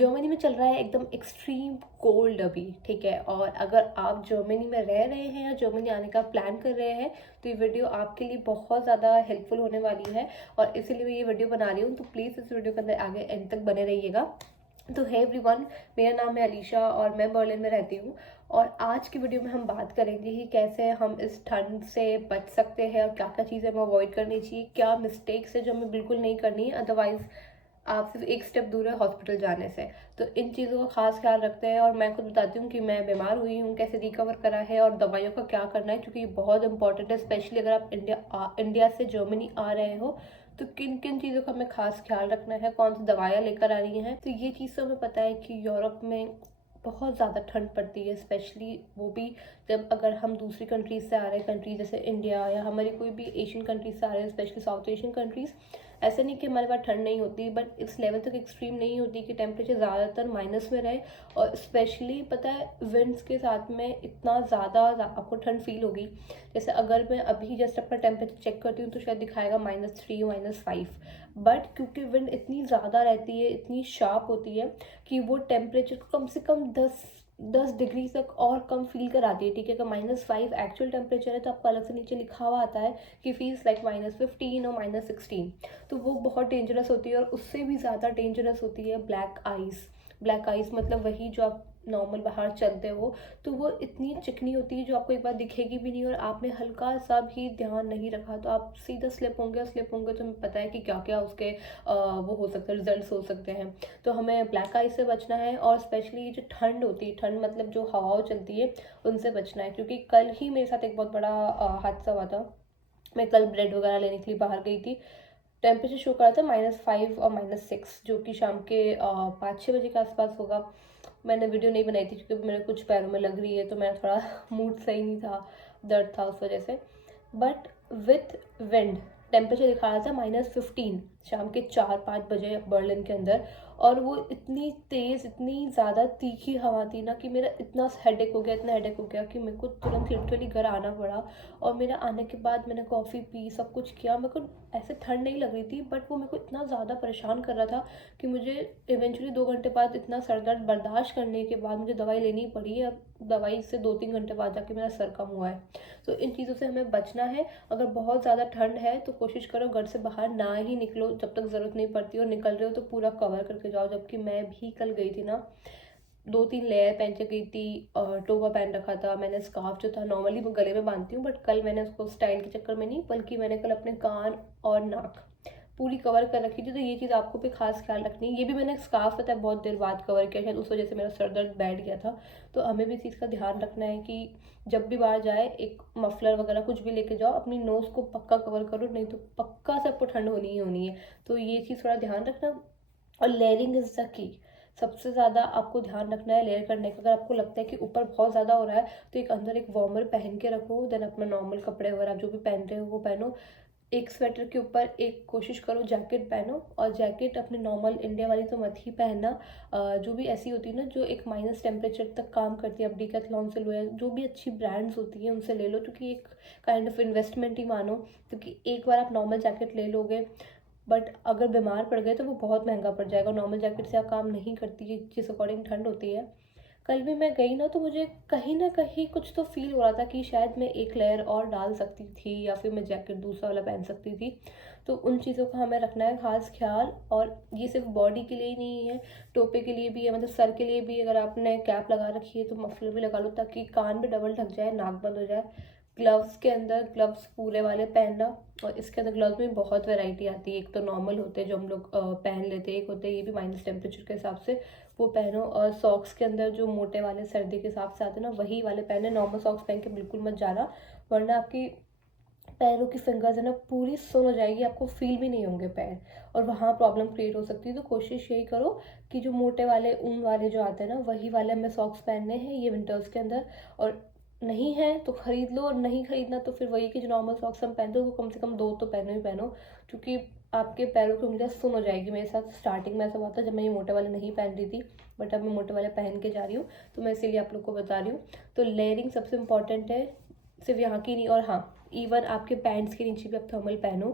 Germany में चल रहा है एकदम एक्सट्रीम कोल्ड अभी, ठीक है। और अगर आप जर्मनी में रह रहे हैं या जर्मनी आने का प्लान कर रहे हैं तो ये वीडियो आपके लिए बहुत ज़्यादा हेल्पफुल होने वाली है और इसीलिए मैं ये वीडियो बना रही हूँ। तो प्लीज़ इस वीडियो के अंदर आगे एंड तक बने रहिएगा। तो है एवरीवन, मेरा नाम है अलीशा और मैं बर्लिन में रहती हूँ। और आज की वीडियो में हम बात करेंगे कि कैसे हम इस ठंड से बच सकते हैं और क्या क्या चीज़ें हमें अवॉइड करनी चाहिए, क्या मिस्टेक्स है जो हमें बिल्कुल नहीं करनी है, अदरवाइज आप सिर्फ एक स्टेप दूर है हॉस्पिटल जाने से। तो इन चीज़ों का खास ख्याल रखते हैं और मैं खुद बताती हूँ कि मैं बीमार हुई हूँ, कैसे रिकवर करा है और दवाइयों का क्या करना है, क्योंकि ये बहुत इंपॉर्टेंट है। स्पेशली अगर आप इंडिया से जर्मनी आ रहे हो तो किन किन चीज़ों का हमें खास ख्याल रखना है, कौन सी दवाइयाँ लेकर आ रही हैं। तो ये चीज़ तो हमें पता है कि यूरोप में बहुत ज़्यादा ठंड पड़ती है, स्पेशली वो भी जब अगर हम दूसरी कंट्रीज से आ रहे हैं, कंट्रीज जैसे इंडिया या हमारी कोई भी एशियन कंट्रीज से आ रहे हैं, स्पेशली साउथ एशियन कंट्रीज। ऐसा नहीं कि हमारे पास ठंड नहीं होती, बट इस लेवल तक एक्सट्रीम नहीं होती कि टेम्परेचर ज़्यादातर माइनस में रहे। और स्पेशली पता है विंड्स के साथ में इतना ज़्यादा आपको ठंड फील होगी। जैसे अगर मैं अभी जस्ट अपना टेम्परेचर चेक करती हूँ तो शायद दिखाएगा -3 -5, बट क्योंकि विंड इतनी ज़्यादा रहती है, इतनी शार्प होती है कि वो टेम्परेचर को कम से कम 10 डिग्री तक और कम फील कराती है, ठीक है। अगर -5 एक्चुअल टेम्परेचर है तो आपको अलग से नीचे लिखा हुआ आता है कि फील्स लाइक -15 और -16। तो वो बहुत डेंजरस होती है और उससे भी ज़्यादा डेंजरस होती है ब्लैक आइस। ब्लैक आइस मतलब वही जो आप नॉर्मल बाहर चलते हो तो वो इतनी चिकनी होती है जो आपको एक बार दिखेगी भी नहीं और आपने हल्का सा भी ध्यान नहीं रखा तो आप सीधा स्लिप होंगे तो हमें पता है कि क्या क्या उसके वो हो सकते हैं, रिजल्ट्स हो सकते हैं। तो हमें ब्लैक आइस से बचना है और स्पेशली जो ठंड होती है, ठंड मतलब जो हवाओं चलती है उनसे बचना है। क्योंकि कल ही मेरे साथ एक बहुत बड़ा हादसा हुआ था। मैं कल ब्रेड वगैरह लेने के लिए बाहर गई थी। टेम्परेचर शो करा था -5 और -6, जो कि शाम के 5-6 बजे के आसपास होगा। मैंने वीडियो नहीं बनाई थी क्योंकि मेरे कुछ पैरों में लग रही है तो मेरा थोड़ा मूड सही नहीं था, दर्द था उस वजह से। बट विथ विंड टेम्परेचर दिखा रहा था -15 शाम के 4-5 बजे बर्लिन के अंदर। और वो इतनी तेज़, इतनी ज़्यादा तीखी हवा थी ना कि मेरा इतना हेडेक हो गया, इतना हेडेक हो गया कि मेरे को तुरंत लिटरली घर आना पड़ा। और मेरा आने के बाद मैंने कॉफ़ी पी, सब कुछ किया। मेरे को ऐसे ठंड नहीं लग रही थी बट वो मेरे को इतना ज़्यादा परेशान कर रहा था कि मुझे इवेंचुअली 2 घंटे बाद इतना सर दर्द बर्दाश्त करने के बाद मुझे दवाई लेनी पड़ी है। अब दवाई से 2-3 घंटे बाद जाके मेरा सर कम हुआ है। तो इन चीज़ों से हमें बचना है। अगर बहुत ज़्यादा ठंड है तो कोशिश करो घर से बाहर ना ही निकलो जब तक ज़रूरत नहीं पड़ती, और निकल रहे हो तो पूरा कवर करके जाओ। जबकि मैं भी कल गई थी ना, 2-3 लेयर पहन के गई थी और टोपा पहन रखा था मैंने। स्कार्फ जो था नॉर्मली मैं गले में बांधती हूँ बट कल मैंने उसको स्टाइल के चक्कर में नहीं, बल्कि मैंने कल अपने कान और नाक पूरी कवर कर रखी थी। तो ये चीज़ आपको भी खास ख्याल रखनी है। ये भी मैंने स्कार्फ पता है बहुत देर बाद कवर किया, शायद उस वजह से मेरा सर दर्द बैठ गया था। तो हमें भी इस चीज़ का ध्यान रखना है कि जब भी बाहर जाए एक मफलर वगैरह कुछ भी लेके जाओ, अपनी नोज़ को पक्का कवर करो, नहीं तो पक्का सबको ठंड होनी ही होनी है। तो ये चीज़ थोड़ा ध्यान रखना। और लेयरिंग इज़ द की। सबसे ज़्यादा आपको ध्यान रखना है लेयर करने का। अगर आपको लगता है कि ऊपर बहुत ज़्यादा हो रहा है तो एक अंदर एक वार्मर पहन के रखो, देन अपना नॉर्मल कपड़े वगैरह आप जो भी पहनते हो वो पहनो। एक स्वेटर के ऊपर एक कोशिश करो जैकेट पहनो, और जैकेट अपने नॉर्मल इंडिया वाली तो मत ही पहनना। जो भी ऐसी होती है ना जो एक माइनस टेम्परेचर तक काम करती है, अब डिकैथलॉन से लो या जो भी अच्छी ब्रांड्स होती हैं उनसे ले लो, क्योंकि एक काइंड ऑफ इन्वेस्टमेंट ही मानो। क्योंकि एक बार आप नॉर्मल जैकेट ले लोगे बट अगर बीमार पड़ गए तो वो बहुत महंगा पड़ जाएगा। नॉर्मल जैकेट से आप काम नहीं करती है जिस अकॉर्डिंग ठंड होती है। कल भी मैं गई ना तो मुझे कहीं ना कहीं कुछ तो फील हो रहा था कि शायद मैं एक लेयर और डाल सकती थी या फिर मैं जैकेट दूसरा वाला पहन सकती थी। तो उन चीज़ों का हमें रखना है खास ख्याल। और ये सिर्फ बॉडी के लिए ही नहीं है, टोपे के लिए भी है, मतलब सर के लिए भी। अगर आपने कैप लगा रखी है तो मफलर भी लगा लो ताकि कान भी डबल ढक जाए, नाक बंद हो जाए। ग्लव्स के अंदर ग्लव्स पूरे वाले पहनना। और इसके अंदर ग्लव्स में बहुत वैरायटी आती है। एक तो नॉर्मल होते हैं जो हम लोग पहन लेते हैं, एक होते हैं ये भी माइनस टेम्परेचर के हिसाब से, वो पहनो। और सॉक्स के अंदर जो मोटे वाले सर्दी के हिसाब से आते हैं ना वही वाले पहने। नॉर्मल सॉक्स पहन के बिल्कुल मत जाना, वरना आपकी पैरों की फिंगर्स है ना पूरी सुन हो जाएगी, आपको फील भी नहीं होंगे पैर, और वहाँ प्रॉब्लम क्रिएट हो सकती है। तो कोशिश यही करो कि जो मोटे वाले ऊन वाले जो आते हैं ना वही वाले हमें सॉक्स पहनने हैं ये विंटर्स के अंदर। और नहीं है तो खरीद लो, और नहीं खरीदना तो फिर वही कि जो नॉर्मल सॉक्स हम पहनते हो वो कम से कम 2 तो पहनो ही पहनो, क्योंकि आपके पैरों की उंगलियां सुन हो जाएगी। मेरे साथ स्टार्टिंग में ऐसा हुआ था जब मैं ये मोटे वाले नहीं पहन रही थी, बट अब मैं मोटे वाले पहन के जा रही हूँ। तो मैं इसीलिए आप लोग को बता रही हूँ। तो लेयरिंग सबसे इम्पॉर्टेंट है, सिर्फ यहाँ की नहीं। और हाँ, इवन आपके पैंट्स के नीचे भी आप थर्मल पहनो।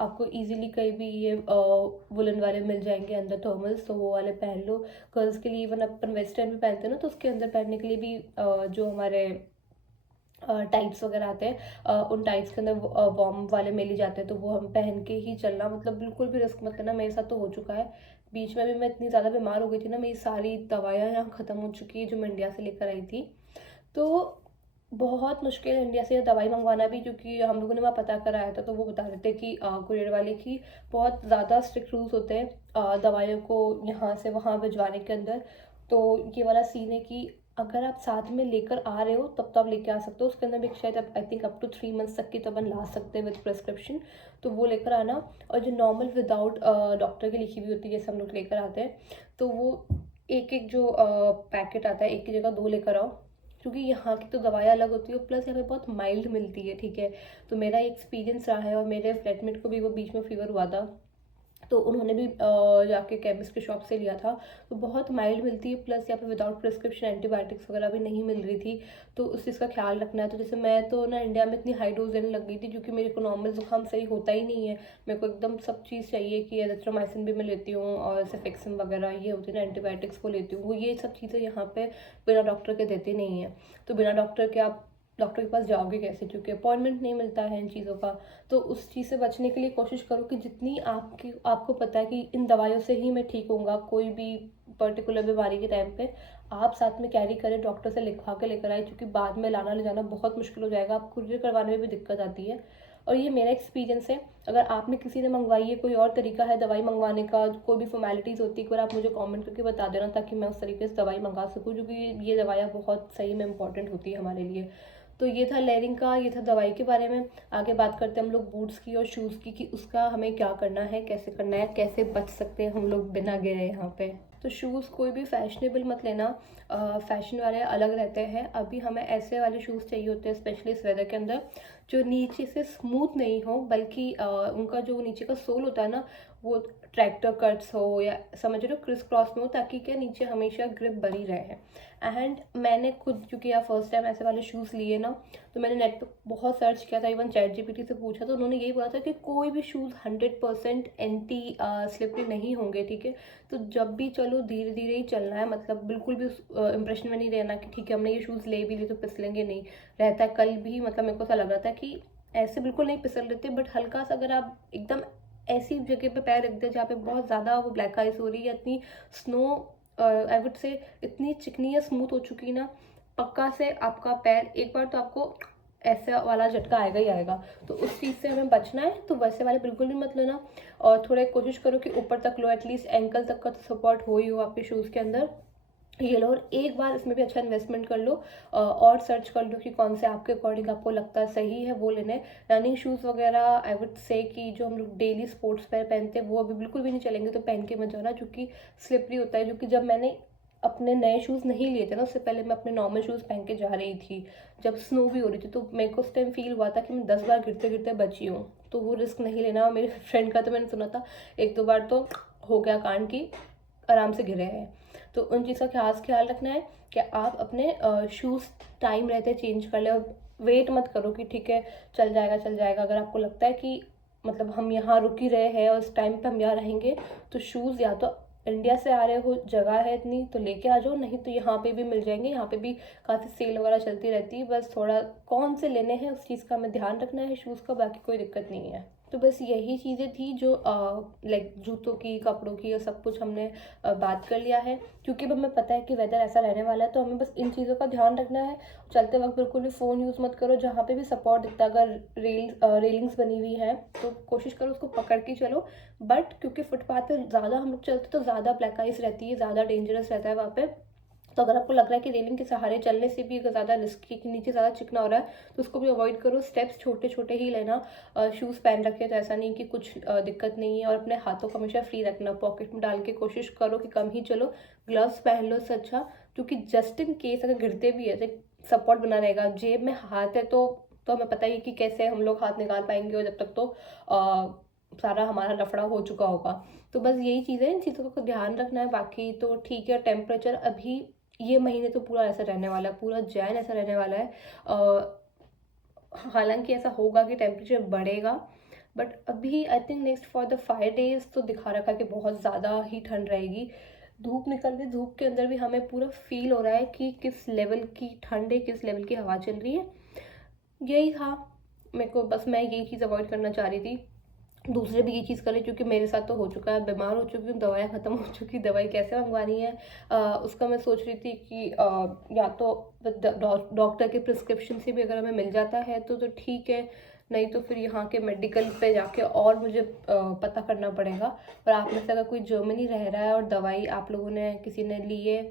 आपको इजीली कहीं भी ये वुलन वाले मिल जाएंगे अंदर थर्मल्स, तो वो वाले पहन लो। गर्ल्स के लिए इवन अपन वेस्टर्न भी पहनते हैं ना, तो उसके अंदर पहनने के लिए भी जो हमारे टाइट्स वगैरह आते हैं, उन टाइट्स के अंदर वार्म वाले मिल ही जाते हैं, तो वो हम पहन के ही चलना। मतलब बिल्कुल भी रिस्क मत करना। मेरे साथ तो हो चुका है, बीच में भी मैं इतनी ज़्यादा बीमार हो गई थी ना, मेरी सारी दवाइयाँ यहाँ ख़त्म हो चुकी है जो मैं इंडिया से लेकर आई थी। तो बहुत मुश्किल है इंडिया से दवाई मंगवाना भी, क्योंकि हम लोगों ने वहाँ पता कराया था, तो वो बता रहे थे कि कुरियर वाले की बहुत ज़्यादा स्ट्रिक्ट रूल्स होते हैं दवाइयों को यहाँ से वहाँ भिजवाने के अंदर। तो ये वाला सीन है कि अगर आप साथ में लेकर आ रहे हो तब तो आप लेके आ सकते हो। उसके अंदर भी शायद I think up to 3 months तक की तो अपन ला सकते हैं विद प्रिस्क्रिप्शन, तो वो लेकर आना। और जो नॉर्मल विदाउट डॉक्टर की लिखी हुई होती है जैसे हम लोग लेकर आते हैं, तो वो एक एक जो पैकेट आता है एक की जगह 2 लेकर आओ, क्योंकि यहाँ की तो दवाइयाँ अलग होती है, प्लस यहाँ पे बहुत माइल्ड मिलती है, ठीक है। तो मेरा एक्सपीरियंस रहा है, और मेरे फ्लैटमेट को भी वो बीच में फीवर हुआ था, तो उन्होंने भी जाके केमिस्ट की शॉप से लिया था, तो बहुत माइल्ड मिलती है। प्लस यहाँ पे विदाउट प्रिस्क्रिप्शन एंटीबायोटिक्स वगैरह भी नहीं मिल रही थी, तो उस चीज़ का ख्याल रखना है। तो जैसे मैं तो ना इंडिया में इतनी हाई डोज देने लग गई थी, क्योंकि मेरे को नॉर्मल जुकाम सही होता ही नहीं है, मेरे को एकदम सब चीज़ चाहिए कि एजिथ्रोमाइसिन भी मैं लेती हूँ, और सेफेक्सिन वगैरह ये होती है ना एंटीबायोटिक्स, वो लेती हूँ। वो ये सब चीज़ें यहाँ पे बिना डॉक्टर के देते नहीं है, तो बिना डॉक्टर के आप डॉक्टर के पास जाओगे कैसे, क्योंकि अपॉइंटमेंट नहीं मिलता है इन चीज़ों का। तो उस चीज़ से बचने के लिए कोशिश करो कि जितनी आपको पता है कि इन दवाइयों से ही मैं ठीक होऊंगा कोई भी पर्टिकुलर बीमारी के टाइम पे, आप साथ में कैरी करें, डॉक्टर से लिखवा के लेकर आए, क्योंकि बाद में लाना ले जाना बहुत मुश्किल हो जाएगा, आप कुरियर करवाने में भी दिक्कत आती है। और ये मेरा एक्सपीरियंस है। अगर आपने किसी ने मंगवाई है, कोई और तरीका है दवाई मंगवाने का, कोई भी फॉर्मेलिटीज़ होती है, एक बार आप मुझे कमेंट करके बता देना, ताकि मैं उस तरीके से दवाई मंगा सकूँ, क्योंकि ये दवाइयाँ बहुत सही में इंपॉर्टेंट होती है हमारे लिए। तो ये था लेयरिंग का, ये था दवाई के बारे में। आगे बात करते हैं हम लोग बूट्स की और शूज़ की, कि उसका हमें क्या करना है, कैसे करना है, कैसे बच सकते हैं हम लोग बिना गिरे यहाँ पे। तो शूज़ कोई भी फैशनेबल मत लेना, फैशन वाले अलग रहते हैं। अभी हमें ऐसे वाले शूज़ चाहिए होते हैं स्पेशली इस वेदर के अंदर, जो नीचे से स्मूथ नहीं हो, बल्कि उनका जो नीचे का सोल होता है ना, वो ट्रैक्टर कट्स हो या समझ रहे हो क्रिस क्रॉस में हो, ताकि क्या नीचे हमेशा ग्रिप बनी रहे। एंड मैंने खुद, क्योंकि यार फर्स्ट टाइम ऐसे वाले शूज़ लिए ना, तो मैंने नेट पे बहुत सर्च किया था, इवन चैट जीपीटी से पूछा, तो उन्होंने यही बोला था कि कोई भी शूज़ 100% एंटी स्लिपरी नहीं होंगे, ठीक है। तो जब भी चलो धीरे धीरे ही चलना है, मतलब बिल्कुल भी उस इम्प्रेशन में नहीं रहना कि ठीक है हमने ये शूज़ ले भी लिए तो फिसलेंगे नहीं। रहता है, कल भी मतलब मेरे को ऐसा लग रहा था कि ऐसे बिल्कुल नहीं फिसल रहे थे, बट हल्का सा अगर आप एकदम ऐसी जगह पे पैर रख दे जहाँ पे बहुत ज़्यादा वो ब्लैक आइस हो रही है, या इतनी स्नो आई वुड से इतनी चिकनी या स्मूथ हो चुकी ना, पक्का से आपका पैर एक बार तो आपको ऐसा वाला झटका आएगा ही आएगा। तो उस चीज़ से हमें बचना है, तो वैसे वाले बिल्कुल भी मत लेना। और थोड़ा कोशिश करो कि ऊपर तक लो, एटलीस्ट एंकल तक का तो सपोर्ट हो ही हो आपके शूज़ के अंदर। ये लो, और एक बार इसमें भी अच्छा इन्वेस्टमेंट कर लो, और सर्च कर लो कि कौन से आपके अकॉर्डिंग आपको लगता है सही है वो लेने। रनिंग शूज़ वगैरह आई वुड से कि जो हम लोग डेली स्पोर्ट्स वेयर पहनते हैं वो अभी बिल्कुल भी नहीं चलेंगे, तो पहन के मत जाना, क्योंकि स्लिपरी होता है। क्योंकि जब मैंने अपने नए शूज़ नहीं लिए थे ना, उससे पहले मैं अपने नॉर्मल शूज़ पहन के जा रही थी, जब स्नो भी हो रही थी, तो मेरे को उस टाइम फील हुआ था कि मैं 10 बार गिरते गिरते बची हूँ। तो वो रिस्क नहीं लेना। मेरे फ्रेंड का तो मैंने सुना था 1-2 बार तो हो गया कांड की आराम से गिरे हैं। तो उन चीज़ का खास ख्याल रखना है कि आप अपने शूज़ टाइम रहते चेंज कर ले, और वेट मत करो कि ठीक है चल जाएगा चल जाएगा। अगर आपको लगता है कि मतलब हम यहाँ रुक ही रहे हैं और इस टाइम पे हम यहाँ रहेंगे, तो शूज़ या तो इंडिया से आ रहे हो, जगह है इतनी तो लेके आ जाओ, नहीं तो यहाँ पे भी मिल जाएंगे। यहाँ पे भी काफ़ी सेल वगैरह चलती रहती है, बस थोड़ा कौन से लेने हैं उस चीज़ का हमें ध्यान रखना है शूज़ का, बाकी कोई दिक्कत नहीं है। तो बस यही चीज़ें थी जो लाइक जूतों की, कपड़ों की, और सब कुछ हमने बात कर लिया है। क्योंकि अब हमें पता है कि वेदर ऐसा रहने वाला है, तो हमें बस इन चीज़ों का ध्यान रखना है। चलते वक्त बिल्कुल भी फ़ोन यूज़ मत करो, जहाँ पे भी सपोर्ट दिखता है, अगर रेलिंग्स बनी हुई है तो कोशिश करो उसको पकड़ के चलो। बट क्योंकि फुटपाथ पे ज़्यादा हम लोग चलते, तो ज़्यादा ब्लैक आइस रहती है, ज़्यादा डेंजरस रहता है वहाँ पे। तो अगर आपको लग रहा है कि रेलिंग के सहारे चलने से भी अगर ज़्यादा रिस्की, कि नीचे ज़्यादा चिकना हो रहा है, तो उसको भी अवॉइड करो। स्टेप्स छोटे छोटे ही लेना। शूज़ पहन रखे तो ऐसा नहीं कि कुछ दिक्कत नहीं है। और अपने हाथों को हमेशा फ्री रखना, पॉकेट में डाल के कोशिश करो कि कम ही चलो। ग्लव्स पहन लो इससे अच्छा, क्योंकि जस्ट इन केस अगर गिरते भी है तो सपोर्ट बना रहेगा। जेब में हाथ है तो हमें पता ही कि कैसे हम लोग हाथ निकाल पाएंगे, और जब तक तो सारा हमारा लफड़ा हो चुका होगा। तो बस यही चीज़ है, इन चीज़ों का ध्यान रखना है। बाकी तो ठीक है। टेम्परेचर अभी ये महीने तो पूरा ऐसा रहने वाला है, पूरा जैन ऐसा रहने वाला है। हालांकि ऐसा होगा कि टेम्परेचर बढ़ेगा, बट अभी I think next for the 5 days तो दिखा रखा है कि बहुत ज़्यादा ही ठंड रहेगी। धूप निकल रही, धूप के अंदर भी हमें पूरा फील हो रहा है कि किस लेवल की ठंड है, किस लेवल की हवा चल रही है। यही था, मेरे को बस मैं यही चीज़ अवॉइड करना चाह रही थी। दूसरे भी ये चीज़ करें, क्योंकि मेरे साथ तो हो चुका है, बीमार हो चुकी हूँ, दवाइयाँ ख़त्म हो चुकी, दवाई कैसे मंगवानी है उसका मैं सोच रही थी कि या तो डॉक्टर के प्रिस्क्रिप्शन से भी अगर हमें मिल जाता है तो ठीक है, नहीं तो फिर यहाँ के मेडिकल पे जाके और मुझे पता करना पड़ेगा। और आप में से अगर कोई जर्मनी रह रहा है और दवाई आप लोगों ने किसी ने ली है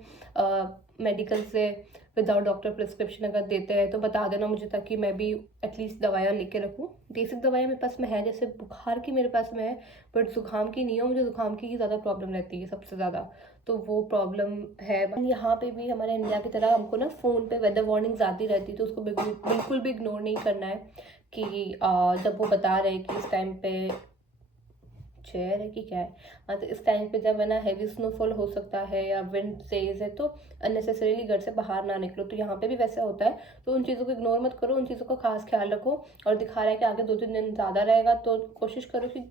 मेडिकल से विदाउट डॉक्टर प्रिस्क्रिप्शन अगर देते हैं तो बता देना मुझे, ताकि मैं भी एटलीस्ट दवाइयाँ लेके रखूँ। बेसिक दवाइयाँ मेरे पास में है, जैसे बुखार की मेरे पास में है, बट ज़ुकाम की नहीं है। मुझे ज़ुकाम की ही ज़्यादा प्रॉब्लम रहती है सबसे ज़्यादा, तो वो प्रॉब्लम है। यहाँ पे भी हमारे इंडिया की तरह हमको ना फ़ोन पे वेदर वार्निंग्स आती रहती है, तो उसको बिल्कुल भी इग्नोर नहीं करना है कि जब वो बता रहे हैं कि इस टाइम पे चेयर है कि क्या है, हाँ, तो इस टाइम पे जब है ना हैवी स्नोफॉल हो सकता है या विंड तेज है, तो अननेसेसरीली घर से बाहर ना निकलो। तो यहाँ पे भी वैसा होता है, तो उन चीज़ों को इग्नोर मत करो, उन चीज़ों का खास ख्याल रखो। और दिखा रहा है कि आगे 2-3 दिन ज़्यादा रहेगा, तो कोशिश करो कि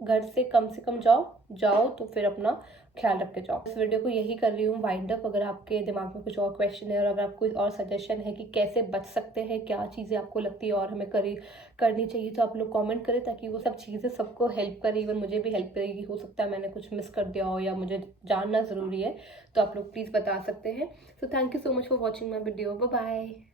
घर से कम जाओ तो फिर अपना ख्याल रख के जाओ। इस वीडियो को यही कर रही हूँ वाइंड अप। अगर आपके दिमाग में कुछ और क्वेश्चन है और अगर आपको कोई और सजेशन है कि कैसे बच सकते हैं, क्या चीज़ें आपको लगती है और हमें करनी चाहिए, तो आप लोग कमेंट करें, ताकि वो सब चीज़ें सबको हेल्प करें। इवन मुझे भी हेल्प करेगी, हो सकता है मैंने कुछ मिस कर दिया हो या मुझे जानना ज़रूरी है, तो आप लोग प्लीज़ बता सकते हैं। So thank you so much for watching my video. Bye bye.